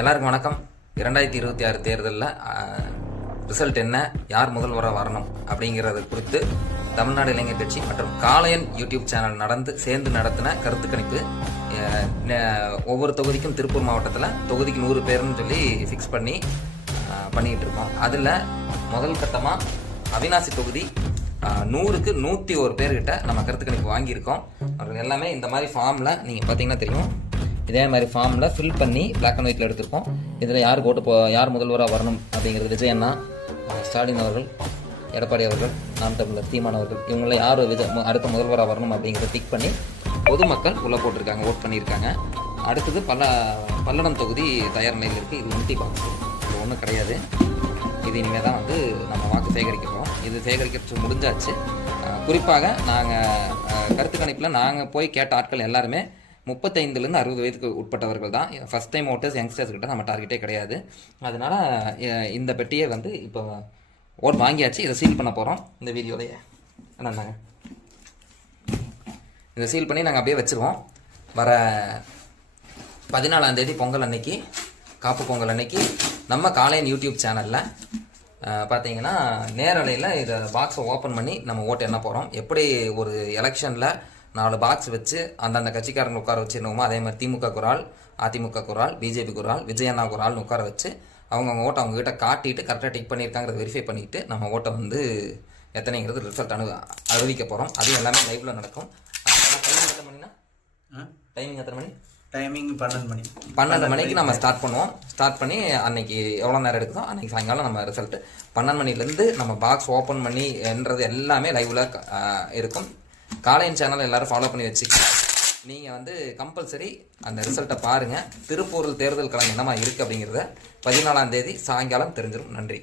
எல்லாருக்கும் வணக்கம். 2026 தேர்தலில் ரிசல்ட் என்ன, யார் முதல்வராக வரணும் அப்படிங்கிறது குறித்து தமிழ்நாடு இளைஞர் கட்சி மற்றும் காளையன் யூடியூப் சேனல் சேர்ந்து நடத்தின கருத்து கணிப்பு. ஒவ்வொரு தொகுதிக்கும் திருப்பூர் மாவட்டத்தில் தொகுதிக்கு 100 பேர்னு சொல்லி ஃபிக்ஸ் பண்ணிக்கிட்டு இருக்கோம். அதில் முதல் கட்டமாக அவினாசி தொகுதி 100க்கு 101 பேர்கிட்ட நம்ம கருத்து கணிப்பு வாங்கியிருக்கோம். அவர்கள் எல்லாமே இந்த மாதிரி ஃபார்மில் நீங்கள் பார்த்தீங்கன்னா தெரியும், இதே மாதிரி ஃபார்மில் ஃபில் பண்ணி பிளாக் அண்ட் ஒயிட்டில் எடுத்திருக்கோம். இதில் யார் முதல்வராக வரணும் அப்படிங்கிறது விஜய் அண்ணா, ஸ்டாலின் அவர்கள், எடப்பாடி அவர்கள், நாம் தமிழர் சீமான் அவர்கள், இவங்கள யார் அடுத்த முதல்வராக வரணும் அப்படிங்கிறத டிக் பண்ணி பொதுமக்கள் உள்ளே போட்டிருக்காங்க, ஓட் பண்ணியிருக்காங்க. அடுத்தது பல்லடம் தொகுதி தயார் நிலையில் இருக்குது. இது எம்டி பாக்ஸ், இது ஒன்றும் கிடையாது. இது இனிமேல் தான் நம்ம வாக்கு சேகரிக்கிறோம். இது சேகரிக்க முடிஞ்சாச்சு. குறிப்பாக நாங்கள் கருத்து கணிப்பில் நாங்கள் போய் கேட்ட ஆட்கள் எல்லாருமே 35லேருந்து 60 வயதுக்கு உட்பட்டவர்கள் தான். ஃபஸ்ட் டைம் ஓட்டர்ஸ், யங்ஸ்டர்ஸ் கிட்ட நம்ம டார்கெட்டே கிடையாது. அதனால் இந்த பெட்டியை இப்போ ஓட் வாங்கியாச்சு. இதை சீல் பண்ண போகிறோம். இந்த வீடியோலையே என்னன்னாங்க இதை சீல் பண்ணி நாங்கள் அப்படியே வச்சுருவோம். வர 14ஆம் தேதி பொங்கல் அன்னைக்கு, காப்பு பொங்கல் அன்னைக்கு நம்ம காளையன் யூடியூப் சேனலில் பார்த்தீங்கன்னா நேரலையில் இதை பாக்ஸை ஓப்பன் பண்ணி நம்ம ஓட்டு எண்ண போகிறோம். எப்படி ஒரு எலெக்ஷனில் 4 பாக்ஸ் வச்சு அந்தந்த கட்சிக்காரங்க உட்கார வச்சுருந்தோமோ, அதே மாதிரி திமுக குரால், அதிமுக குரால், பிஜேபி குரால், விஜய் அண்ணா குரால்னு உட்கார வச்சு அவங்க ஓட்டை அவங்ககிட்ட காட்டிட்டு கரெக்டாக டிக் பண்ணியிருக்காங்கிறத வெரிஃபை பண்ணிவிட்டு நம்ம ஓட்டை எத்தனைங்கிறது ரிசல்ட் அறிவிக்க போகிறோம். அது எல்லாமே லைவ்ல நடக்கும். டைமிங் எத்தனை மணினா? டைமிங் எத்தனை மணி? டைமிங் 12 மணிக்கு நம்ம ஸ்டார்ட் பண்ணுவோம். ஸ்டார்ட் பண்ணி அன்னைக்கு எவ்வளோ நேரம் எடுக்குதோ அன்னைக்கு சாயங்காலம் நம்ம ரிசல்ட் 12 மணிலேருந்து நம்ம பாக்ஸ் ஓப்பன் பண்ணி என்றது எல்லாமே லைவ்ல இருக்கும். காளையன் சேனல் எல்லாரும் ஃபாலோ பண்ணி வச்சுக்கோங்க. நீங்கள் கம்பல்சரி அந்த ரிசல்ட்டை பாருங்கள். திருப்பூரில் தேர்தல் களம் என்னமா இருக்குது அப்படிங்கிறத 14ஆம் தேதி சாயங்காலம் தெரிஞ்சிடும். நன்றி.